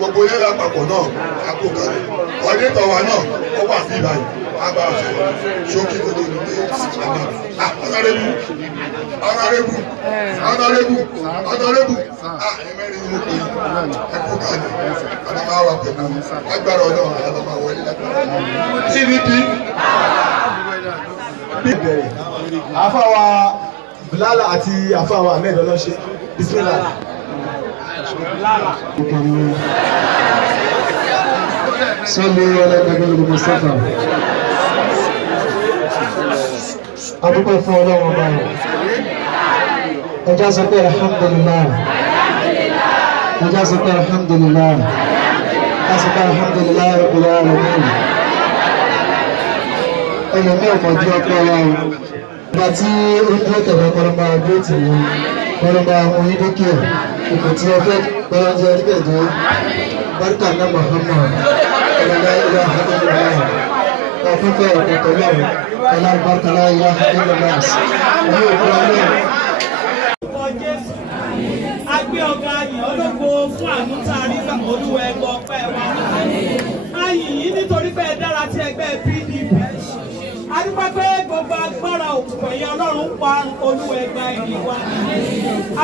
gbogbo ilé lápapọ̀ náà àkókalẹ̀ ọ̀dẹ́tọ̀ wa náà ó wà bí ìbáyìí àgbà ọ̀sẹ̀ ṣókí gbogbo ní pé ọ̀nàrẹ́bù ẹ̀mẹ́rin ló pé ẹ̀kọ́kalẹ̀ àdàmà wà pẹ̀lú agbára ọlọ́run àdàmà wọlé lágbára Nibi. àfàwà Bilala àti àfàwà Ahmed ọlọ́ṣẹ́ bismillah. Sallu ala nabi Mustafa. Adúpẹ́ fún Ọlọ́run báyìí. Ẹja sọ pé alhamdulillah. Ẹja sọ pé alhamdulillah. Ẹja sọ pé alhamdulillah rabbil alamin. Ẹlòmí ọ̀pọ̀ di ọpẹ́ wa o. Ìgbà tí ó dúró tẹ̀lé kọ́lọ́mọ adó tì í, kọ́lọ́mọ àwọn onídókè, ipò tí ẹ fẹ́ kọ́lọ́jẹ́ ẹgbẹ̀jọ́. Barka na Muhammad. La ilaha illallah. Ọ̀fẹ́fẹ́ ọ̀pọ̀tọ̀ lọ́wọ́. Ọlá barka la ilaha illallah. Ní òkú ọlọ́run. Agbé ọ̀gá ayìn ológo fún àmúta àríkà olúwa ẹgbẹ́ ọpẹ́ wa. Ayìn yìí nítorí pé ẹ dára tí ẹgbẹ́ PDP. Adúpẹ́ pé gbogbo agbára òkùnkùn ẹ̀yà Ọlọ́run pa olúwa ẹgbẹ́ ẹ̀yìn wa.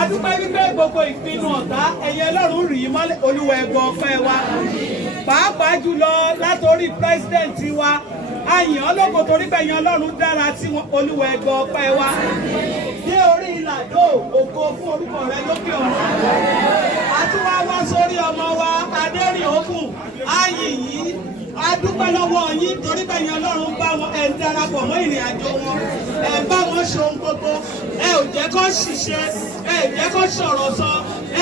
Adúpẹ́ wípé gbogbo ìpinnu ọ̀tá ẹ̀yà Ọlọ́run rì í mọ́lẹ̀ olúwa ẹgbẹ́ ọpẹ́ wa. Pàápàá jùlọ látòrí pírẹ́sidẹ̀ntì wa. Ayìn ológo torí pé ẹ̀yà Ọlọ́run dára tí olúwa ẹgbẹ́ ọpẹ́ wa. Dé orí ìlàdó ògo fún orúkọ rẹ lókè ọ̀run. Àtúwá wá sórí ọmọ wa Aderinokun. Ayìn yìí adúpẹ́ lọ́wọ́ yín torí pé ẹ̀yin Ọlọ́run bá wọn ẹ̀ ń darapọ̀ mọ́ ìrìn àjò wọn ẹ̀ bá wọn ṣe ohun gbogbo ẹ̀ ò jẹ́ kó ṣiṣẹ́ ẹ̀ jẹ́ kó sọ̀rọ̀ sọ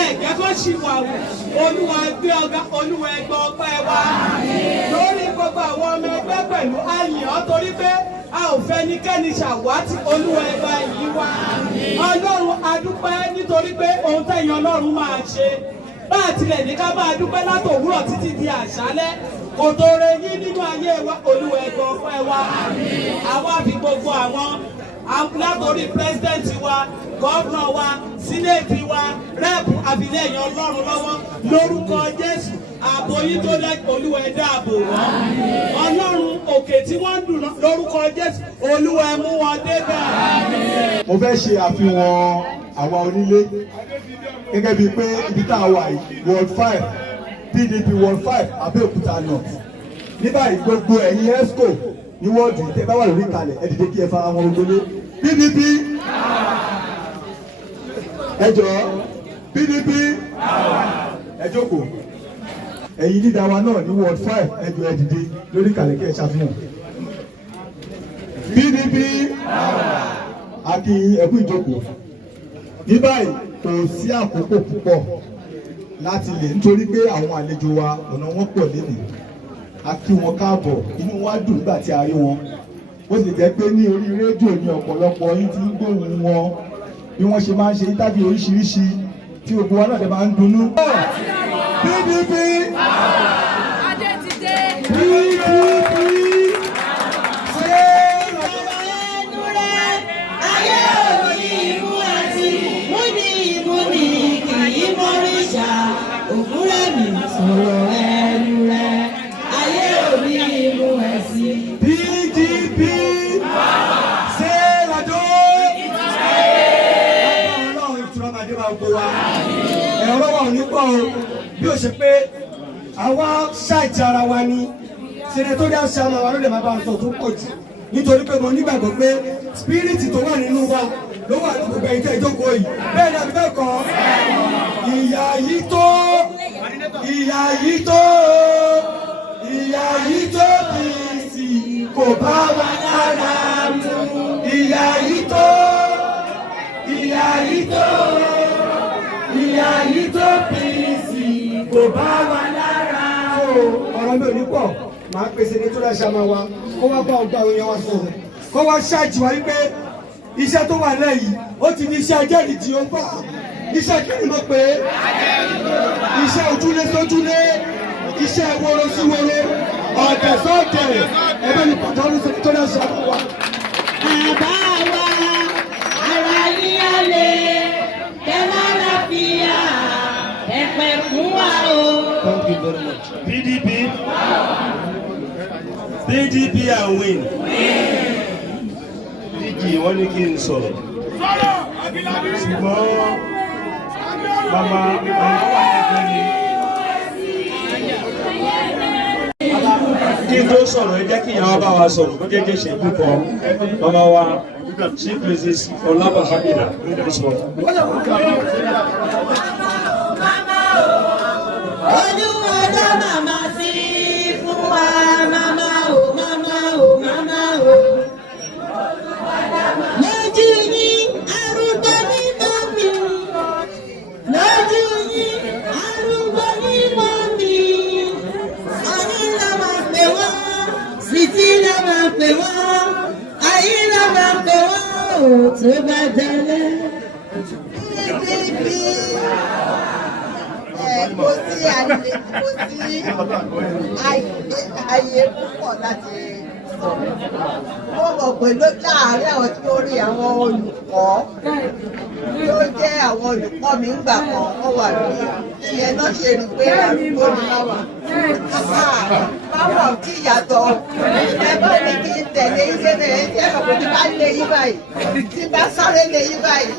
ẹ̀ jẹ́ kó ṣìwàwù olúwa gbé ọgá olúwa ẹgbẹ́ ọpẹ́ wa lórí gbogbo àwọn ọmọ ẹgbẹ́ pẹ̀lú ayìn ọ́ torí pé a ò fẹ́ nikẹ́ni ṣàwátì olúwa ẹgbẹ́ yìí wá Ọlọ́run adúpẹ́ nítorí pé ohun tẹ̀yin Ọlọ́run máa ṣe bá àtìlẹ̀ ní ká máa dúpẹ́ látòwúrọ̀ títí di àṣálẹ́ kò tó re yín nínú ayé wa olúwa ẹgbẹ́ ọpẹ́ wa àwa fi gbogbo àwọn látòrí pírẹsidẹ́ǹtì wa gọ́ọ̀nà wa sínéètì wa rẹ́ẹ̀pù àfilẹ́yìn Ọlọ́run lọ́wọ́ lórúkọ Jésù ààbò yín tó dá olúwa ẹ dáàbò wọn Ọlọ́run òkè tí wọ́n ń dùn lórúkọ Jésù olúwa ẹ mú wọn débẹ̀. Mo fẹ́ ṣe àfihàn àwa onílé gẹ́gẹ́ bíi pé ibi tá a wà yìí WARD5 PDP WARD5 Abẹ́òkúta North ní báyìí gbogbo ẹ̀yin ESCO ní wọ́ọ̀dù tẹ́ bá wà lórí kalẹ̀ ẹ dìde kí ẹ fara wọn gbólé PDP ẹ jọ̀ọ́ PDP ẹ jókòó ẹ̀yin dídá wa náà ní WARD5 ẹ jọ̀ọ́ ẹ dìde lórí kalẹ̀ kí ẹ ṣàfihàn PDP akínyìn ẹkú ìjókòó ní báyìí kò sí àkókò púpọ̀ láti lè nítorí pé àwọn àlejò wa ọ̀nà wọn pọ̀ lẹ́nu a kí wọn káàbọ̀ inú wa dùn nígbà tí a rí wọn ó sì jẹ́ pé ní orí rédíò ní ọ̀pọ̀lọpọ̀ yín ti ń gbóhùn wọn bí wọ́n ṣe máa ń ṣe ìtàgé oríṣiríṣi tí gbogbo wa náà dẹ̀ máa ń dunnú. PDP ẹ̀rọ wà nípa o bí ó ṣe pé àwa ṣáìtì ara wa ni senatorial chairman wa ló lè máa bá ń sọ tó pọ̀ jù nítorí pé mo nígbàgbọ́ pé spiriti tó wà nínú wa ló wà ní gbogbo ìtẹ́ ìjókòó yìí bẹ́ẹ̀ ni àbí bẹ́ẹ̀ kọ́ ìyà yìí tó ìyà yìí tó ìyà yìí tó Kristi kò bá wa lára mu ìyà yìí tó ìyà yìí tó ìyà yìí tó Kristi kò bá wa lára o. ọ̀rọ̀ mi ò ní pọ̀ máa pèsè ní tó dá ṣàmà wa kó wá bá ọgbà òyìn wa sọ̀rọ̀ kó wá ṣáàjì wa wípé iṣẹ́ tó wà lẹ́yìn ó ti ní iṣẹ́ ajẹ́rìí tí ó ń bá iṣẹ́ kí ni mo pè é iṣẹ́ ojúlé sójúlé iṣẹ́ woro sí woro ọ̀tẹ̀ sọ́ọ̀tẹ̀ ẹgbẹ́ ní pàtàkì sí tó dá ṣàmà wa. Bàbá wa ara ní alẹ́ tẹ́lárafíà ẹ̀pẹ̀ fún wa o. Thank you very much. PDP and win. DG wọ́n ní kí n sọ̀rọ̀. Ṣùgbọ́n màmá àwọn wà lẹ́gbẹ̀ẹ́ ni. Kí n tó sọ̀rọ̀ ẹ jẹ́ kí ìyàwó bá wa sọ̀rọ̀ kó jẹ́jẹ́ ṣe púpọ̀. Màmá wa Chief Mrs. Ọlábàfábìlà ló sọ̀rọ̀. Olúwa dá màmá sí fún wa, màmá o, màmá o, màmá o. Lójú yín, arúgbó ní mọ́mí. Lójú yín, arúgbó ní mọ́mí. Ayé la máa pè wọ́n, Sìtì la máa pè wọ́n. Ayé la máa pè wọ́n, ò tó bá dalẹ̀. Kò sí àyè púpọ̀ láti sọ̀rọ̀. Mo mọ̀ pé láàárín àwọn tí ó rí àwọn olùkọ́ tó jẹ́ àwọn olùkọ́ mi ń gbà kan wọ́n wà ní ìyẹn náà ṣe rí pé àdúgbò ní láwà. Báwo kí ìyàtọ̀ ẹ bá ní kí n tẹ̀lé ilé rẹ̀ tí ẹ kọ̀ pé tí bá lé yín báyìí tí bá sáré lé yín báyìí.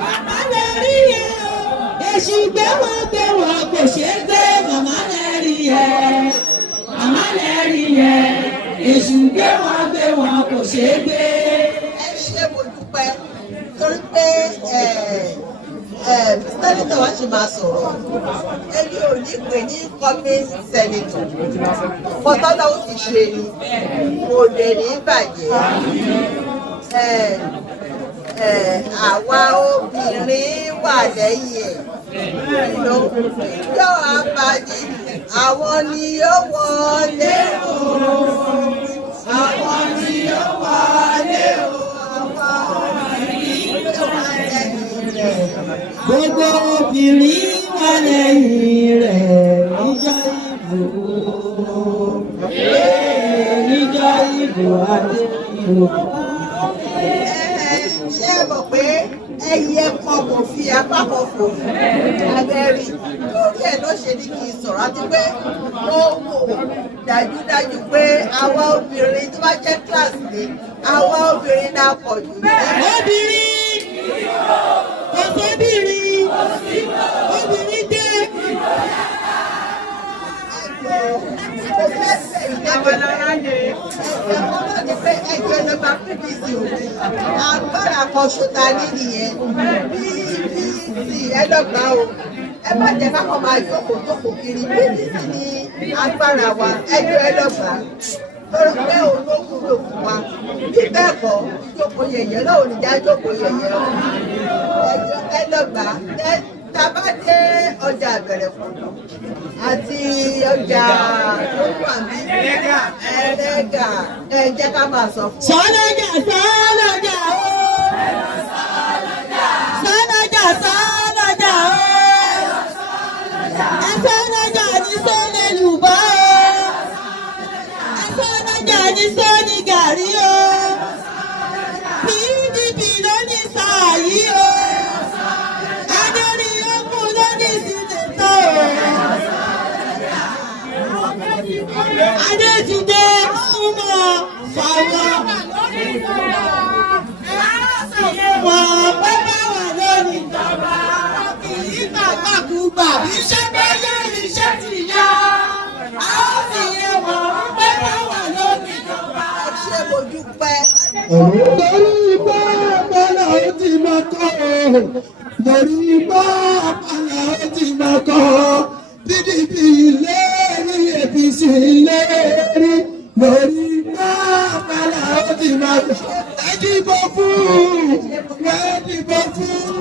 Màmá lè rí ẹ o, èṣù gbé wọn kò ṣeé gbé. Màmá lè rí ẹ, màmá lè rí ẹ, èṣù gbé wọn kò ṣeé gbé. Ẹ ṣé mo dúpẹ́ torí pé sẹ́nitọ̀ wa ṣe máa sọ̀rọ̀ ẹni ò ní pè ní coming senator fọtọ́lá ó ti ṣe ni kò lè ní bàjẹ́. Àwa obìnrin wà lẹ́yìn ẹ̀ ìjọ àbájí àwọn ni ó wọlé o àwọn ni ó wọlé o Gbogbo obìnrin wà lẹ́yìn rẹ̀ níjọ́ ìbò Aderinokun. Ṣé ẹ mọ̀ pé ẹyẹ kan kò fi apá kan fò abẹ́rí lórí ẹ̀ ló ṣe ní kí n sọ̀rọ̀ àti pé ó wò dájúdájú pé àwa obìnrin tó bá jẹ́ kíláàsì ni àwa obìnrin náà pọ̀ jù. Obìnrin kò sóbìnrin obìnrin dé. Agbára kan ṣùtà ní nìyẹn BBC ẹlọ́gbà o ẹ má jẹ́ ká kàn máa jókòó kiri BBC ní agbára wa ẹjọ́ ẹlọ́gbà lórí pé òun ló kúrò fún wa bí bẹ́ẹ̀ kọ́ jókòó yẹ̀yẹ́ náà ò ní já jókòó yẹ̀yẹ́ o ẹjọ́ ẹlọ́gbà tábà dé ọjà Ìbẹ̀rẹ̀kọ̀dọ̀ àti ọjà ẹlẹ́gà ẹ jẹ́ ká máa sọ fún wa. Sọ́lọ́jà sọ́lọ́jà o. Sọ́lọ́jà sọ́lọ́jà o. Ẹ̀sọ́lọ́jà ní sọ́lẹ̀ lùbọ́ o. Ẹ̀sọ́lọ́jà ní sọ́ni gàrí o. PDP ló ní sáà yìí o. Aderinokun ló ní sínétọ̀ o. Adéjìdé súnmọ́ fàwọn. Wọ́n pẹ́ bá wà lórí ìjọba. Kì í kàkàkùgbà. Iṣẹ́ bẹ́ẹ̀ yẹ iṣẹ́ ti yá. Lórí igbá àpàlà ó ti máa kọ́ ọ́. Lórí igbá àpàlà ó ti máa kọ́ ọ́. PDP lérí APC lérí. Lórí igbá àpàlà ó ti máa kọ́ ọ́. Ẹ dìbò fún, ẹ dìbò fún,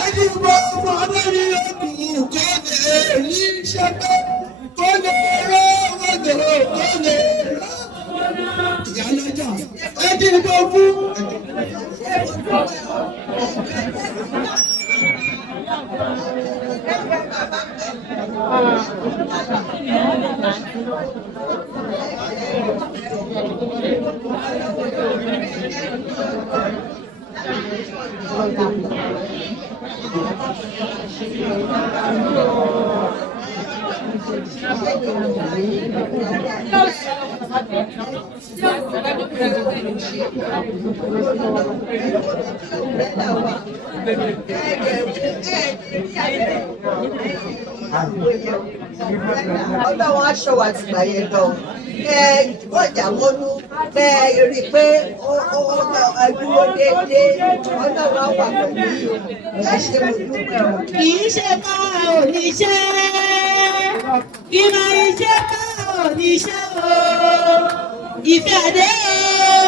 ẹ dìbò fún Aderinokun kó lè rí iṣẹ́ tó, kó lè rówó lò, kó lè rọ́. Ìyálọ́jà ẹ dìbò fún. Ọlọ́run aṣọ wa ti gbà yẹn lọ. Ọjà wọnú rí i pé dúró déédéé Ọlọ́run á wà pẹ̀lú yìí. Ẹ ṣe mo dúpẹ́ o. Kì í ṣe bá oníṣẹ́, kì máa ṣe bá oníṣẹ́ o. Ìfẹ́ àdé o,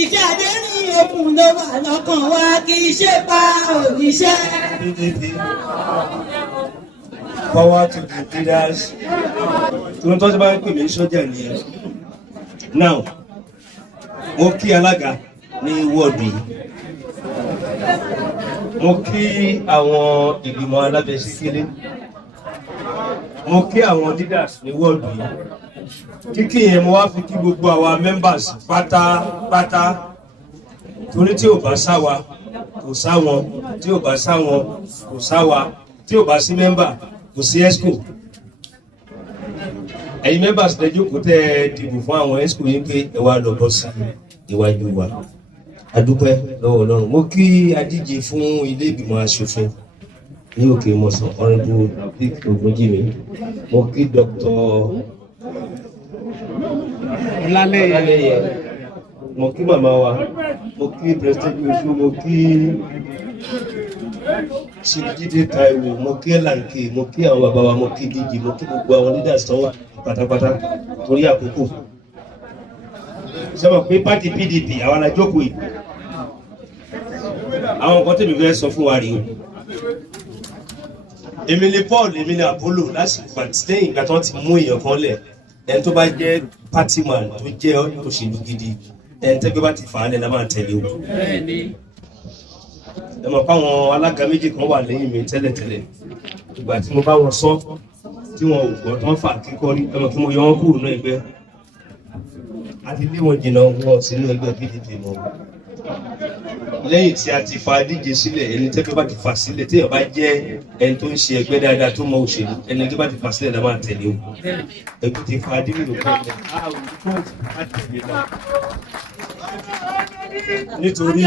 ìfẹ́ àdé ní okùn ló wà lọ́kàn wa, kì í ṣe bá oníṣẹ́. Power to the leaders. Tí wọ́n tọ́jú bá ń pè mí sọ́jà nìyẹn. Now, mo kí alága ní wọ́ọ̀dù yìí. Mo kí àwọn ìgbìmọ̀ alábẹ́síkélé. Mo kí àwọn leaders ní wọ́ọ̀dù yìí. Kíkí yẹn mo wá fi kí gbogbo àwa members pátápátá. Torí tí ò bá sáwa, kò sáwọn. Tí ò bá sáwọn, kò sáwa. Tí ò bá sí member, kò sí ESCO. Ẹ̀yin members lẹ́jọ́ kò tẹ́ ẹ dìbò fún àwọn ESCO yín pé ẹ wá lọ bọ́ sí iwájú wa. Adúpẹ́ lọ́wọ́ Ọlọ́run. Mo kí adíje fún ilé ìgbìmọ̀ aṣòfin ní òkè mọ̀sán Honorable Ogunjimi. Mo kí Dr. Ọlálẹ́yẹ. Mo kí màmá wa. Mo kí President Oṣù. Mo kí Ṣèjìdé Táíwò. Mo kí Ẹ̀lànkè. Mo kí àwọn bàbá wa. Mo kí Díjì. Mo kí gbogbo àwọn leaders tó wà pátápátá torí àkókò. Ṣé mo pé pátì PDP àwọn alájókòó yìí? Àwọn nǹkan tèmi fẹ́ sọ fún wa rèé o. Èmi ni Paul, èmi ni Apollo lásìkò àtìlẹ́yìn ìgbà tó ti mú èèyàn kan lẹ̀. Ẹni tó bá jẹ́ party man tó jẹ́ òṣèlú gidi, ẹni tẹ́gbẹ́ bá ti fà á lẹ̀ la máa tẹ̀lé o. Ẹ mọ̀ káwọn alága méjì kan wà lẹ́yìn mi tẹ́lẹ̀tẹ́lẹ̀. Ìgbà tí mo bá wọn sọ tí wọn ò gbọ́ tán fà kíkọ́rí, ẹ mọ̀ kí mo yọ wọn kúrò náà ẹgbẹ́. A ti lé wọn jìnnà wọn sínú ẹgbẹ́ PDP mọ́. Lẹ́yìn tí a ti fa díje sílẹ̀, ẹni tẹ́gbẹ́ bá ti fà sílẹ̀, téèyàn bá jẹ́ ẹni tó ń ṣe ẹgbẹ́ dáadáa tó mọ òṣèlú, ẹni tẹ́gbẹ́ bá ti fà sílẹ̀ la máa tẹ̀lé o. Ẹgbẹ́ ti fa Aderinokun lẹ̀. Nítorí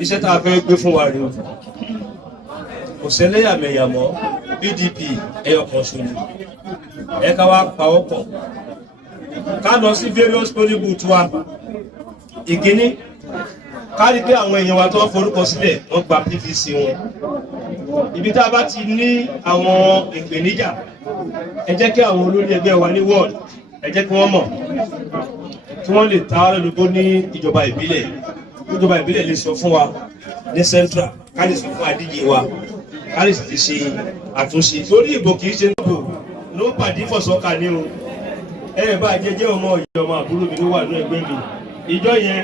iṣẹ́ tá a fẹ́ gbé fún wa rèé o. Kò sẹ́lẹ̀yàmẹ̀yà mọ́, PDP ẹyọkan ṣo ni. Ẹ ká wá pawọ́ pọ̀. Ká lọ sí various polling booths wa. Ìkíní, ká rí pé àwọn èèyàn wa tó ń forúkọ sílẹ̀ wọ́n gba PVC wọn. Ibi tá a bá ti ní àwọn ìpèníjà, ẹ jẹ́ kí àwọn olórí ẹgbẹ́ wa ní ward, ẹ jẹ́ kí wọ́n mọ̀. Kí wọ́n lè ta ọ́ lólobó ní ìjọba ìbílẹ̀. Ìjọba ìbílẹ̀ lè sọ fún wa ní central, ká lè sọ fún adíje wa, ká lè sì ṣe àtúnṣe. Torí ìbò kì í ṣe níbò, ló pàdé fọ̀sọ́kà ní o. Bá jẹjẹ́ ọmọ ìyá ọmọ àbúrò mi ló wà ní ẹgbẹ́ mi. Ìjọ yẹn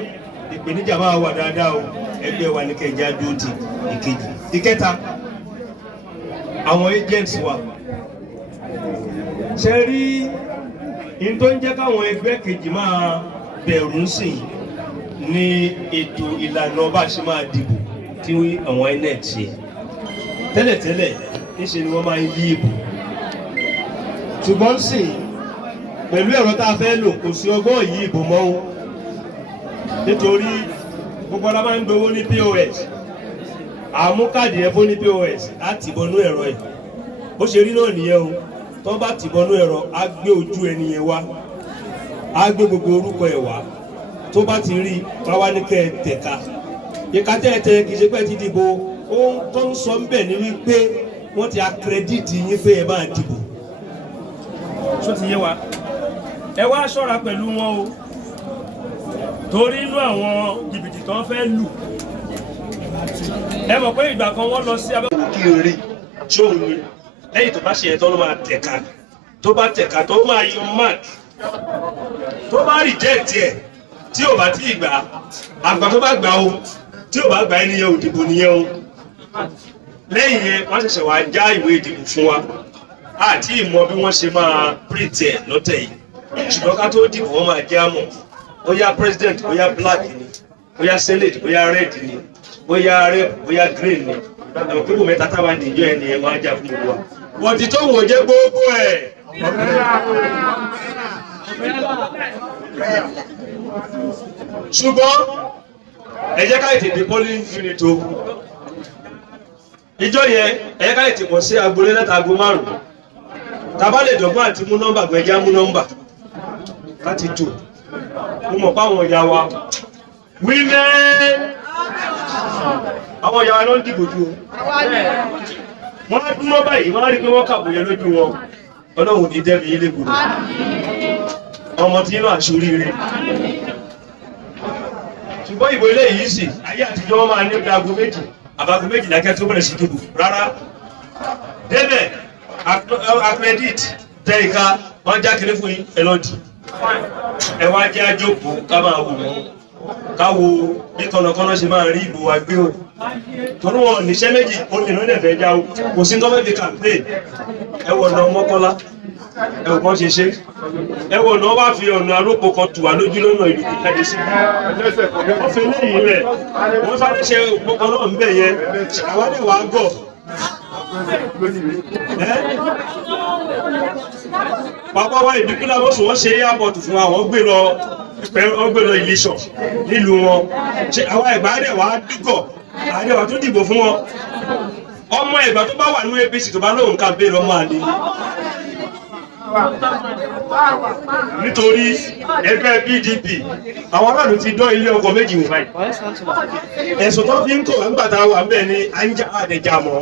ìpèníjà máa wà dáadáa o. Ẹgbẹ́ wa ní kẹjá dúró ti ìkejì. Ìkẹta, àwọn agents wa. Ṣé rí in tó ń jẹ́ káwọn ẹgbẹ́ kejì máa bẹ̀rù sí ní ètò ìlànà bá ṣe máa dìbò tí àwọn INEC ṣe. Tẹ́lẹ̀tẹ́lẹ̀ níṣe ni wọ́n máa ń yí ìbò. Ṣùgbọ́n sì pẹ̀lú ẹ̀rọ tá a fẹ́ lò kò sí ọgbọ́n yìí ìbò mọ́ o. Nítorí gbogbo ọlá máa ń gbowó ní POS. Àmú káàdì ẹ̀ fún ní POS láti bọnú ẹ̀rọ ẹ̀. Bó ṣe rí náà nìyẹn o. tó bá ti bọ́nú ẹ̀rọ á gbé ojú ẹni yẹn wá á gbé gbogbo orúkọ ẹ̀ wá tó bá ti rí wá ní kẹ́ ẹ tẹ̀ka ìka tẹ́ẹ̀tẹ́ kì í ṣe pé ti dìbò ohun tó ń sọ ń bẹ̀ ni wípé wọ́n ti akírẹ́dìtì yín pé ẹ máa dìbò ṣó ti yé wa ẹ wá ṣọ́ra pẹ̀lú wọn o torí inú àwọn jìbìtì tó ń fẹ́ lù ẹ mọ̀ pé ìgbà kan wọ́n lọ sí Abẹ́òkúta kí n rí tí òun ni lẹ́yìn tó bá ṣe ẹ̀tọ́ ló máa tẹ̀ka tó bá tẹ̀ka tó máa yọ mark tó bá reject ẹ̀ tí ò bá tí ì gbà àgbà tó bá gbà o tí ò bá gbà ẹni yẹn ò dìbò nìyẹn o lẹ́yìn yẹn wọ́n ṣẹ̀ṣẹ̀ wá já ìwé ìdìbò fún wa àti ìmọ̀ bí wọ́n ṣe máa print ẹ̀ lọ́tẹ̀ yìí ṣùgbọ́n ká tó dìbò wọ́n máa jẹ́ àmọ̀ bóyá president bóyá black ni bóyá senate bóyá red ni bóyá red bóyá green ni àwọn pípò mẹ́ta táwa nìjọ ẹ̀ nìyẹn wọ́n á jà fún wa wọ́n ti tó wọ́n jẹ́ gbogbo ẹ̀ ṣùgbọ́n ẹ jẹ́ ká ètè dé polling unit o ìjọ yẹn ẹ jẹ́ ká ètè pọ̀ sí agbolé látago 5 tàbá lè dọ̀gbọ́n àti mú nọ́mbà gbẹ̀já mú nọ́mbà láti tò mo mọ̀ páwọn ìyá wa women àwọn ìyá wa ló ń dìbò jù wọ́n á dún nọ́mbà yìí wọ́n á rí pé wọ́n kàbòyẹ lójú wọn ọlọ́run ní dẹ́mi ilé gbòdò ọmọ tí inú àṣoríire ṣùgbọ́n ìbò ilé yìí sì ayé àtijọ́ wọn máa ní aago méjì àbágo méjì lákẹ́ tó bẹ̀rẹ̀ sí dìbò rárá débẹ̀ accredit tẹ ìka wọ́n já kiri fún ẹlọ́dì ẹ wá jẹ́ àjòkó ká máa wò wọ́n ká wo bí kọ̀nàkọ́nà ṣe máa rí ìbò wa gbé o torí wọn níṣẹ́ méjì ó lè lónìí ẹ̀fẹ́ já o kò sí gọ́mẹ̀ntì campaign ẹ wọ̀ ọ̀nà Mọ́kọ́lá ẹ wò kán ṣe ṣe ẹ wọ̀ ọ̀nà wá fi ọ̀nà alópo kan tù wá lójú lọ́nà ìlú jáde sí wọ́n fi lẹ́yìn rẹ̀ wọ́n sáré ṣe òpópó náà ń bẹ̀ yẹn àwádìí wàá gọ̀ pápá wá ìdíkúlá bọ́sùn wọ́n ṣe airport fún wa wọ́n gbé lọ Ìlíṣọ̀ nílùú wọn ṣe àwọn Ẹ̀gbá dẹ̀ wá dúkọ̀ àdẹ̀wà tó dìbò fún wọn ọmọ Ẹ̀gbá tó bá wà ní APC tó bá lóun campaign lọ́mọ àlè nítorí ẹgbẹ́ PDP àwọn aráàlú ti dán ilé ọkọ̀ méjì wò báyìí ẹ̀sùn tó fi ń kọ̀ ń gbàtà wà ń bẹ̀ ní àdẹ̀jàmọ́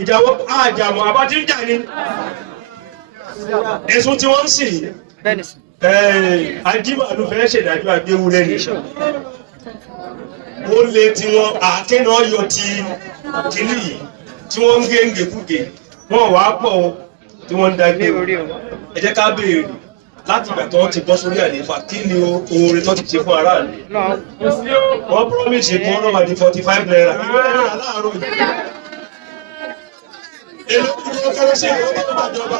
ìjàwó àjàmọ́ àbá tí ń jà ní ẹ̀sùn tí wọ́n ń sìn ajímàlú fẹ́ ṣèdájọ́ agbéwúrẹ́ ní ó lè tí wọ́n àkẹ́nà yọ ti kìlì yìí tí wọ́n ń gé ń gèkúgè wọ́n wá pọ̀ tí wọ́n ń dágbé ẹ jẹ́ ká béèrè láti ìgbà tó ti bọ́ sórí àlefa kí ni oore tó ti ṣe fún aráàlú wọ́n promise kí wọ́n máa di 45 naira ìwé náírà láàárọ̀ yìí èlò tí wọ́n kẹ́rọ́sìn ìwọ́n tó bá jọba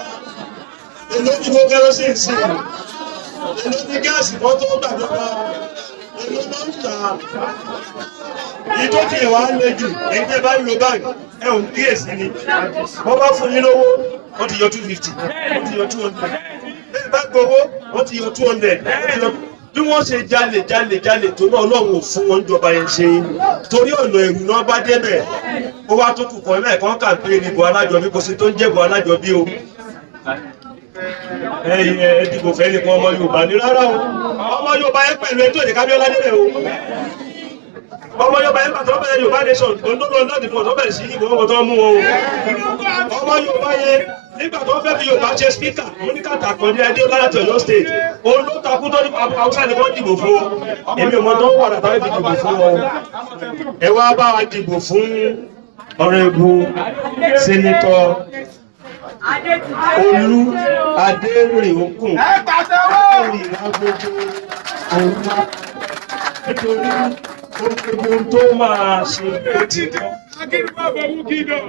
èlò tí wọ́n kẹ́rọ́sìn sí èlò tí gáàsì wọ́n tó gbàjọba èlò ló ń tà ìtọ́ tí ìwà ń lè jù èyí tẹ́ bá ń lo báyìí ẹ̀hùn kíyèsí ni wọ́n bá fún yín lówó wọ́n ti yọ 250 wọ́n ti yọ 200 bẹ́ẹ̀ bá gbowó wọ́n ti yọ 200 bí wọ́n ṣe jalè tó náà Ọlọ́run ò fún wọn jọba yẹn ṣe torí ọ̀nà ẹ̀rù náà bá débẹ̀ ó wá tó kù kan ilé ẹ̀kọ́ kàmpéènì ìbò alájọbí kò sí tó ń jẹ́bò alájọbí o ẹ̀dìbò fẹ́ nìkan ọmọ Yorùbá ní rárá o ọmọ Yorùbá yẹn pẹ̀lú ètò ìdíkà Abíọ́lá débẹ̀ o ọmọ Yorùbá yẹn pàtó bẹ̀rẹ̀ Yorùbá nation olóòrùn lọ́dì fún ọ̀tọ́ bẹ̀rẹ̀ sí ìbò ọmọ tó mú wọn o ọmọ Yorùbá yẹn nígbà tó fẹ́ fi Yorùbá ṣe spíkà oníkàtà kan ní Adéọlá láti Ọ̀yọ́ state olóòtàkú tó ní Haúsá ni wọ́n dìbò fún èmi ò mọ tó wà látàrí fi dìbò fún wọn ẹ wá bá wa dìbò fún ọ̀rẹ́bù sẹ́nitọ́ Olú Aderinokun nítorí gbogbo tó máa ṣe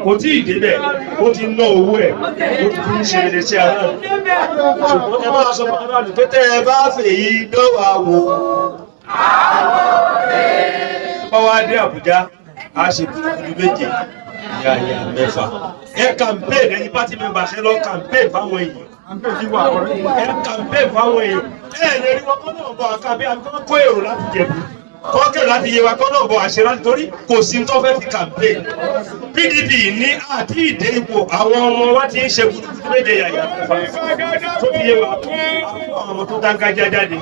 kò tí ì débẹ̀ ó ti ná owó ẹ̀ ó ti fi ń ṣe iléeṣẹ́ ara ṣùgbọ́n ẹ máa sọ fún aráàlú pé tẹ́ ẹ bá fèyí dọ́wà wò bá wá dé Àbújá a ṣe ìlú méje yàyà mẹ́fà ẹ campaign ẹ̀yin party members ẹ lọ campaign fáwọn èèyàn ẹ campaign fáwọn èèyàn ẹ lè rí wọn kọ́ náà bọ̀ àkàbí àbíkọ́ kó èrò láti Jẹ̀bú kọ́kẹ́ láti yé wa kọ́nà bọ̀ àṣírá nítorí kò sí tó fẹ́ fi campaign. PDP ní àti ìdè ipò àwọn ọmọ wa ti ń ṣe kùtùkùtù méje yàyà tó fi yé wa àwọn ọmọ tó dáńgájá jáde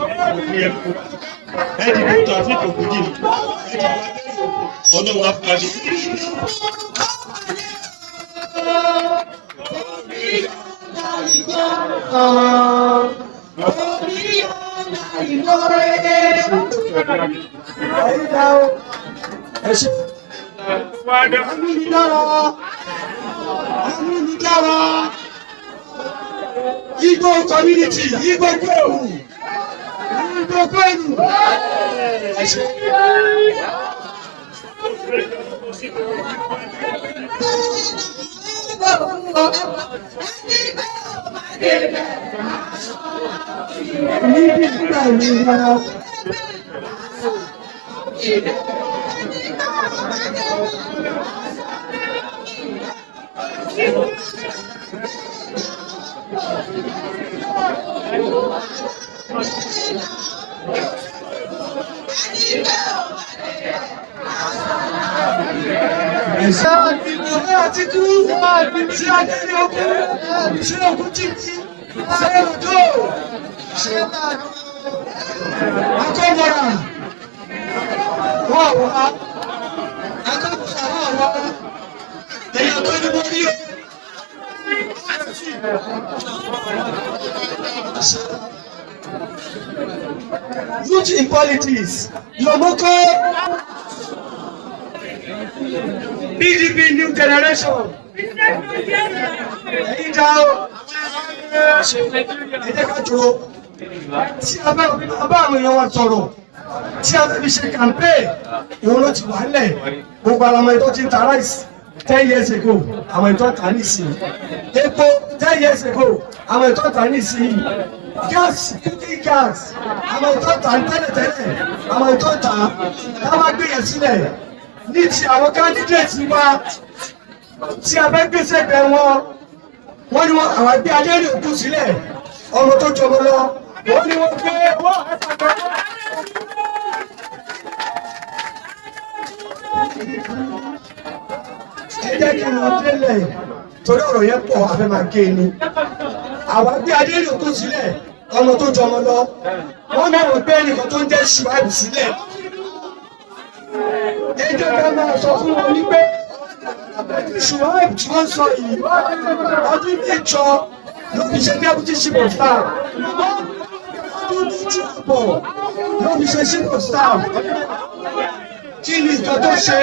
ẹni tó àti ìtòkù jì ọdún wa fún adé. Igbo community, Igbo Kwehu, Igbo Kwehu. Youth in politics, Yomoko, PDP new generation. Tí a bá àwọn èèyàn wa sọ̀rọ̀, tí a fi ṣe campaign, òun ló ti wà lẹ̀. Gbogbo àwọn ètò ti ta rice 10 years ago, àwọn ètò ta ní ìsìn. Epo 10 years ago, àwọn ètò ta ní ìsìn. Gas, cooking gas, àwọn ètò ta tẹ́lẹ̀tẹ́lẹ̀, àwọn ètò ta, ká máa gbé yẹn sílẹ̀. Ní ti àwọn candidate wa, tí a fẹ́ gbé sẹ́gbẹ̀ẹ́ wọn, wọ́n ní àwọn àgbẹ̀ Aderinokun sílẹ̀, ọmọ tó jọmọ lọ, wọ́n ní wọ́n gbé wọ́n ẹ̀fàgbẹ́. Ẹ jẹ́ kí wọ́n délẹ̀ torí ọ̀rọ̀ yẹn pọ̀ afẹ́ máa gé ni. Àwọn àgbẹ̀ Aderinokun sílẹ̀, ọmọ tó jọmọ lọ, wọ́n náà wọ́n gbé ẹnìkan tó ń jẹ́ ṣùgbọ́n sílẹ̀. Ẹ jẹ́ ká máa sọ fún wọn wípé ṣùgbọ́n tí wọ́n sọ yìí ọdún mẹ́jọ ló fi ṣe deputy chief of staff ọdún méjì àbọ̀ ló fi ṣe chief of staff kí ni ìjọ tó ṣe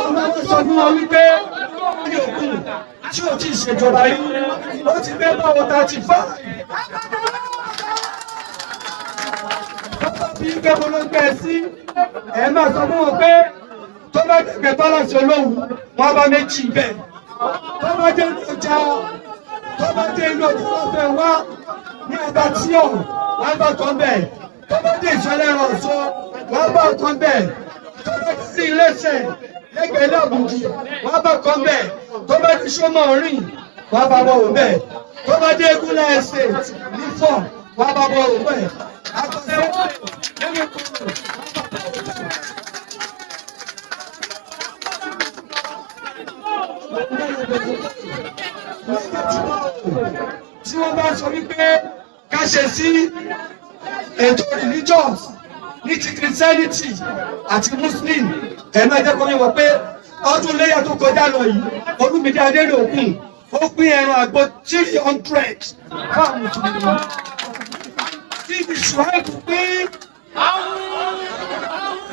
ọmọ sọ fún wọn wípé ní òkun tí ò tí ì ṣèjọba yìí ó ti gbé báwo 35 bí gbẹ́bọ̀ ló gbẹ́ sí ẹ̀ máa sọ fún wọn pé tó bá gbẹ̀gbẹ̀ balance olóhùn wọn bá méjì bẹ̀ tó bá dé inú ọjà tó bá dé inú ọjà wọn fẹ́ wá ní ẹgbà tí ọ̀ wọn bá kan bẹ̀ tó bá dé ìṣẹ̀lẹ̀ ìrànṣọ́ wọn bá kan bẹ̀ tó bá dé sí iléeṣẹ́ lẹ́gbẹ̀ẹ́ lọ́gùnkì wọn bá kan bẹ̀ tó bá dé sọ́mọ̀ rìn wọn bá wọ̀ wọ̀ bẹ̀ tó bá dé Egúnlá estate ní fọ̀ wọn bá wọ̀ wọ̀ bẹ̀ àkọsẹ́ tí wọ́n bá sọ wípé ká ṣe sí ètò religious ní ti Christianity àti Muslim ẹ̀mọ́ ẹ̀jẹ̀ kan wíwọ pé ọdún léyà tó kọjá lọ yìí Olúmídé Aderinokun ó pín ẹran àgbo 300 fáwọn mùsùlùmí tí ìṣùwáìkù pín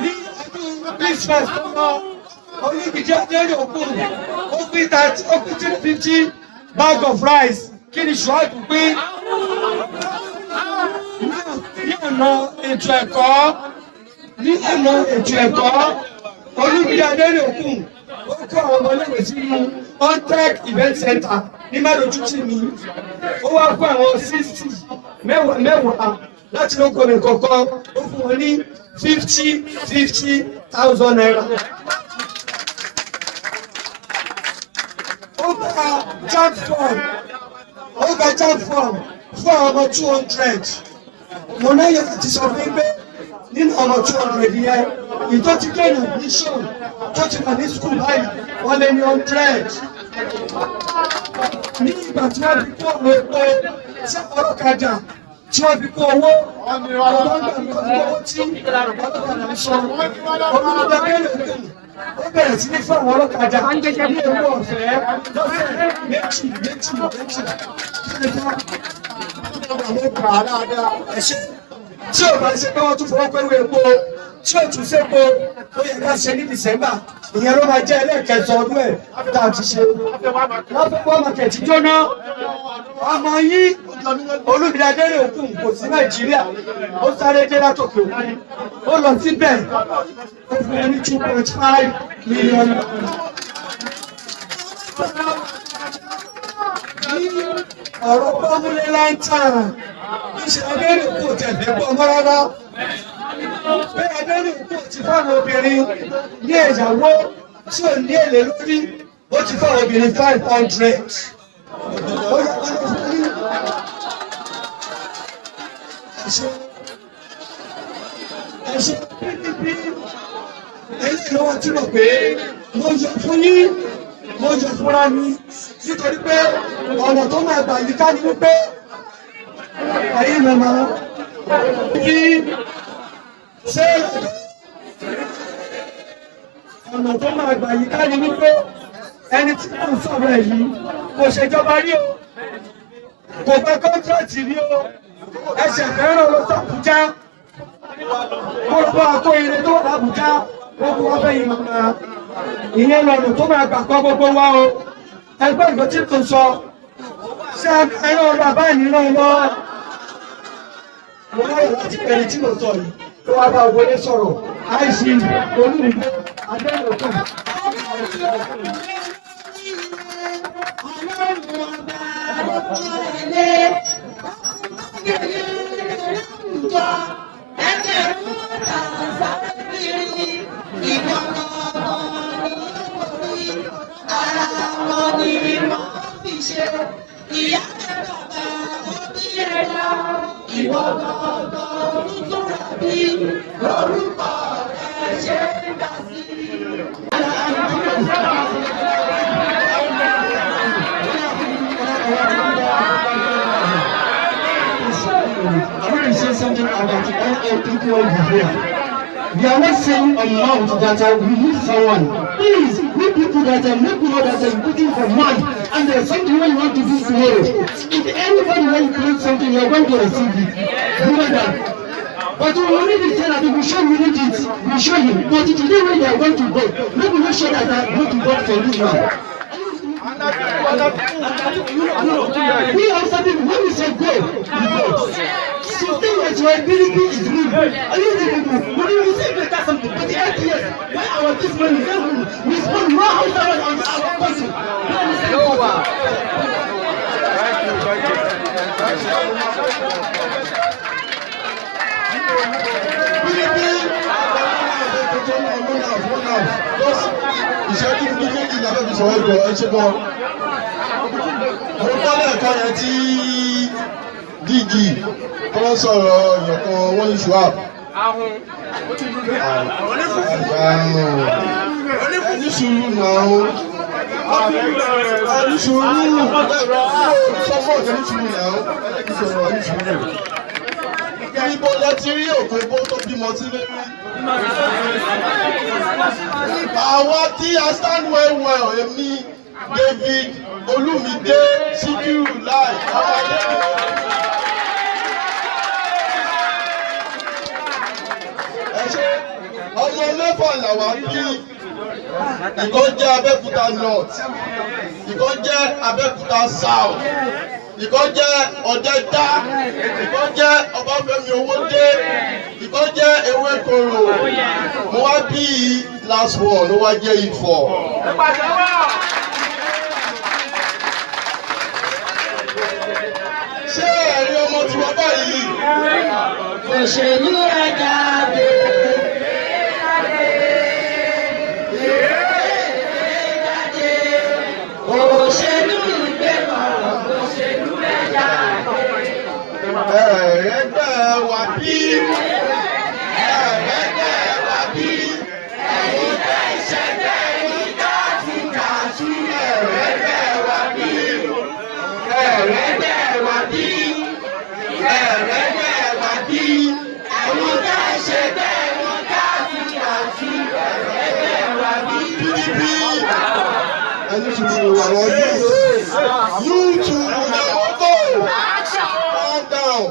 ní ọdún Christmas tó lọ Olúmídé Aderinokun ó pín 350 bag of rice kí ni ìṣùwáìkù pín ní ọ̀nà ètò ẹ̀kọ́ Olúmídé Aderinokun ó kó àwọn ọmọléèwé sínú ontech event center ní Mádójútì mi ó wá fún àwọn 60 mẹ́wàá láti ló gómìnà kọ̀ọ̀kan ó fún wọn ní 50,000 naira. Ó gba jam form fún àwọn ọmọ 200. Mo náà yẹ ti sọ fún pé nínú ọmọ 200 yẹn ìtò ti gain admission tó ti wà ní school báyìí wọ́n lé ní 100. ní ìgbà tí wọ́n fi kó owó epo sí ọlọ́kadà tí wọ́n fi kó owó owó tí ọlọ́kadà ń sọ olùdókè lòdì ó bẹ̀rẹ̀ sí ní fún àwọn ọlọ́kadà ní owó ọ̀fẹ́ lọ́sẹ̀ méjì. Tí o bá ṣe pé wọ́n tún fọwọ́ pẹ̀lú epo tí o tún sépo ó yẹ ká ṣe ní December ìyẹn ló máa jẹ́ ẹlẹ́ẹ̀kẹsàn ọdún ẹ̀ tá a ti ṣe. wọ́n fẹ́ wọ́n mákẹ́tì jóná ọmọ yín Olúmídé Aderinokun kò sí Nàìjíríà ó sáré dé látòkè òkun ó lọ síbẹ̀ ó fún ẹni 2.5 million. ọ̀rọ̀ pọ́nmúlé láńtàn iṣẹ́ Aderinokun tẹ̀lé pọ̀ mọ́ rárá. Pé Aderinokun ti fáwọn obìnrin ní ìyàwó tí ò ní èlé lórí ó ti fáwọn obìnrin 500. Ó yẹ kí ló fún yín. Ẹ̀ṣẹ̀ PDP èyí ló wọ́n túbọ̀ pé mo yọ fún yín mo yọ fúnra mi nítorí pé ọ̀nà tó máa gbà yíká ni wípé ẹ̀yin mọ̀mọ́ bí ṣé ọ̀nà tó máa gbà yíká ni wípé ẹni tí wọ́n ń sọ̀rọ̀ ẹ̀ yìí kò ṣèjọba rí o kò gba kọ́ńtrátì rí o ẹsẹ̀ fẹ́ràn lọ sí Àbújá kó lọ́ àkó ire tó wà l'Àbújá gbogbo wọn fẹ́ yìí mọ̀mọ́ ìyẹn lọ́nà tó máa gbà kọ́ gbogbo wa o ẹgbẹ́ ìgbọ́ tí kò sọ ṣé ẹran ọ̀rọ̀ àbá ìnira lọ. mo láyọ̀ láti pẹ̀lú tí mo sọ yìí tó wá bá wọlé sọ̀rọ̀ àìsí Olúmídé Aderinokun. Something about all people over here. We are not saying a mouth that we need someone. Please, we people that are not know that are putting for money and there's something you want to do tomorrow. If anybody wants to create something, you are going to receive it. You know that. But we only be saying that we show you need it. We show you. But today when you are going to go, maybe we show that I go to God for you now. We also people, when we say go, we go. So think that your ability is real. Are you the people? When you say better something, 38 years, when our this money is everything, we spend more hours on our person. Ìṣẹ́jú méjèèjì la fẹ́ fi sọ̀rọ̀ ìgbọ̀ ẹ ṣe gan. Àwọn pálẹ̀ ẹ̀ka yẹn tí DG kọ́ sọ̀rọ̀ ìyọ̀kan wọ́n ní ṣùgbọ́n. Ẹni sùúrù náà ó. Ẹni sùúrù sọ́fọ̀ ẹni sùúrù náà ó. Ẹni sọ̀rọ̀ ẹni sùúrù. Ibo lẹ ti rí òkú epo tó bímọ sílé rí. Àwọn tí a stand well well èmi David Olúmídé Síkírù láì àwọn ẹgbẹ́. Ẹ ṣe ọmọ mẹ́fà làwa bí ìkan jẹ́ Abẹ́òkúta North, ìkan jẹ́ Abẹ́òkúta South, ìkan jẹ́ Ọ̀dẹ́dá, ìkan jẹ́ Ọbáfẹ́mi Owódé, ìkan jẹ́ Ewékòró. Mo wá bí last one ló wá jẹ́ Ifọ̀. Ṣé ẹ̀rí ọmọ tiwa báyìí? Òṣèlú ẹja dé. Òṣèlú ìgbẹ́kọ̀ọ́, òṣèlú ẹja dé. Ẹgbẹ́ wa bí PDP ẹni sùúrù àwọn YouTube ìyàwó calm down.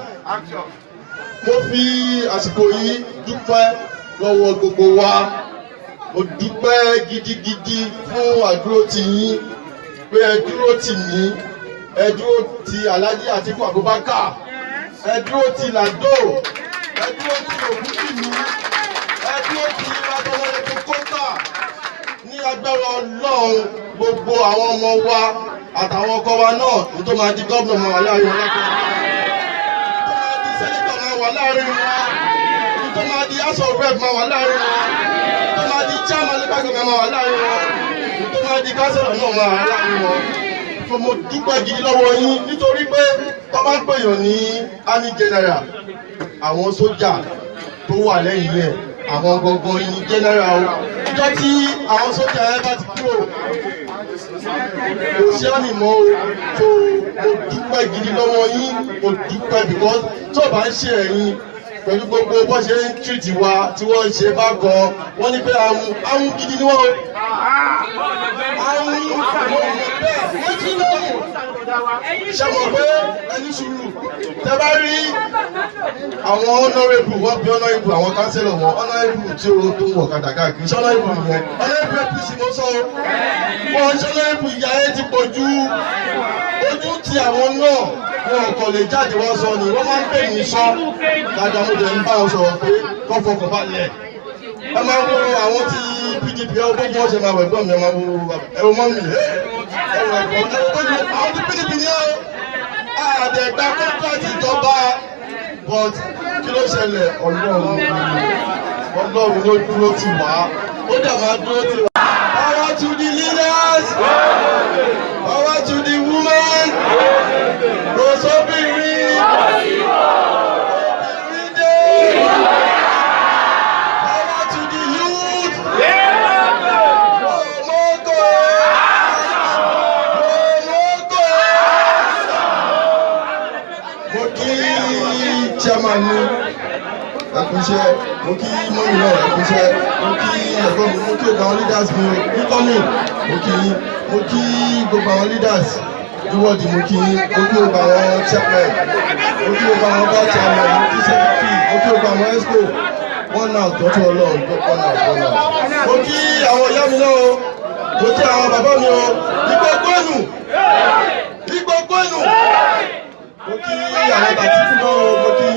Mo fi àsìkò yìí dúpẹ́ lọ́wọ́ gbogbo wa. Mo dúpẹ́ gidigidi fún àdúró tì yín pé ẹ dúró tì mí, ẹ dúró ti Alhaji Atiku Abubakar, ẹ dúró ti Lado, ẹ dúró ti Ògúnjìmí, ẹ dúró ti Aderinokun kóńtà. Ní agbára Ọlọ́run gbogbo àwọn ọmọ wa àtàwọn ọkọ wa náà nítorí máa di gómìnà máa wà láàrin wọn lápá. Nítorí máa di sẹ́nitọ̀ máa wà láàrin wọn. Nítorí máa di house of rep máa wà láàrin wọn. Nítorí máa di chairman nípàgọ́ máa wà láàrin wọn. Nítorí máa di councilor náà máa wà láàrin wọn. Mo dúpẹ́ gidi lọ́wọ́ yín nítorí pé tó bá ń pèèyàn ní army general àwọn sójà tó wà lẹ́yìn yẹn àwọn gangan yìí general o. Ìjọ tí àwọn sójà ẹ bá ti kúrò kò sí àmì mọ́ o. So mo dúpẹ́ gidi lọ́wọ́ yín, mo dúpẹ́ because tó bá ń ṣe ẹ̀yin pẹ̀lú gbogbo bó ṣe ń treat wa tí wọ́n ń ṣe bá gan wọ́n ní pé àwọn gidi ni wọ́n o. Ṣé mo pé ẹni sùúrù tẹ bá rí àwọn honourable wọ́n bí honourable àwọn councillor wọn honourable tí ó tó ń wọ̀ kàdà káàkiri ṣé honourable yẹn honourable APC mo sọ wọn ṣé honourable ìyá ẹ ti pọ̀ ju ojú ti àwọn náà wọn kò lè jáde wọ́n sọ ni wọ́n máa ń pè mí sọ dáadáa mo jẹ́ ń bá wọn sọ̀rọ̀ pé kọ́ fọkàn balẹ̀ ẹ máa wo àwọn tí PDP ẹ bó wọ́n ṣe máa wẹ̀ gbọ́n mi ẹ máa wo ẹ̀rọ mọ́ mi àwọn tí PDP ní ọ́ àdẹ̀gbà kọ́ńtàkì ìjọba but kí ló ṣẹlẹ̀ Ọlọ́run ló dúró tì wá ó dẹ̀ máa dúró tì wá. Power to the leaders, power to the women, kò sóbìnrin, obìnrin dé. Power to the youth, Omoko, mo kí chairman mi ẹkúnṣẹ́, mo kí mọ́mí náà ẹkúnṣẹ́, mo kí ẹ̀gbọ́n mi, mo kí gbogbo àwọn leaders mi nítorí mo kí gbogbo àwọn leaders níwọ̀dì, mo kí gbogbo àwọn chairman, mo kí gbogbo àwọn bá chairman, mo kí secretary, mo kí gbogbo àwọn exco wọ́n náà tọ́jú Ọlọ́run tó náà. Mo kí àwọn ìyá mi náà o, mo kí àwọn bàbá mi o, ìgbógbónù, mo kí àwọn bàtíkù náà o, mo kí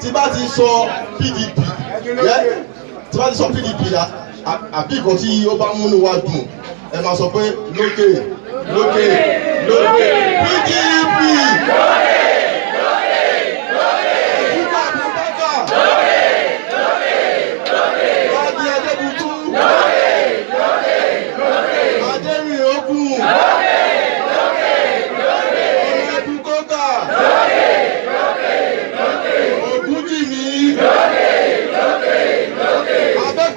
tí bá ti sọ PDP àbí nǹkan tí ó bá múnú wa dùn ẹ máa sọ pé lókè PDP Abewo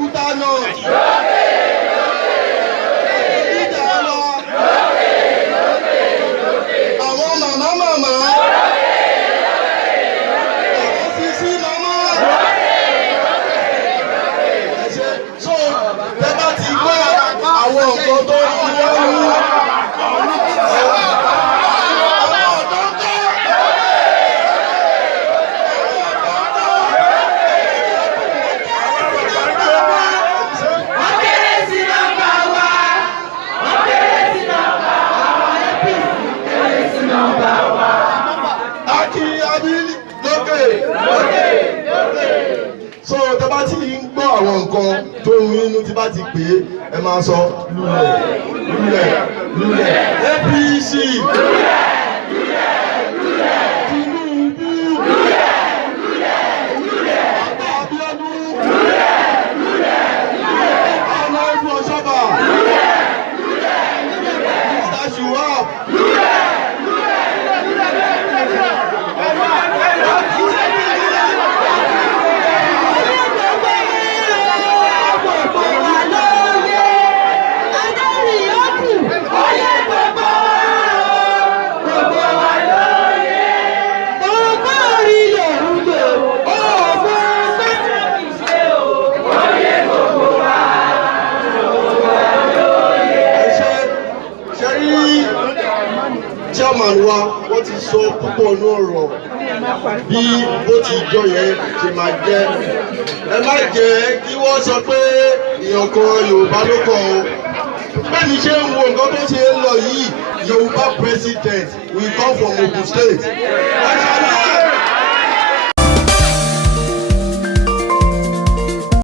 gbọ́ àwọn nǹkan tó ń rí inú tí bá ti pè é ẹ máa sọ lulẹ̀ lulẹ̀ lulẹ̀ APC Tinubu Bàbá Abíọ́dún ọ̀nà ìlú Ọ̀ṣọ́bà Mr. Shuwab. Chairman wa wọ́n ti sọ púpọ̀ ní ọ̀rọ̀ bí bó ti jọ yẹn ṣe máa jẹ́. Ẹ má jẹ́ kí wọ́n sọ pé èèyàn kan Yorùbá ló kàn ó. Bẹ́ẹ̀ni ṣe ń wo nǹkan tó ṣe ń lọ yìí, Yorùbá president will come from Ogun State.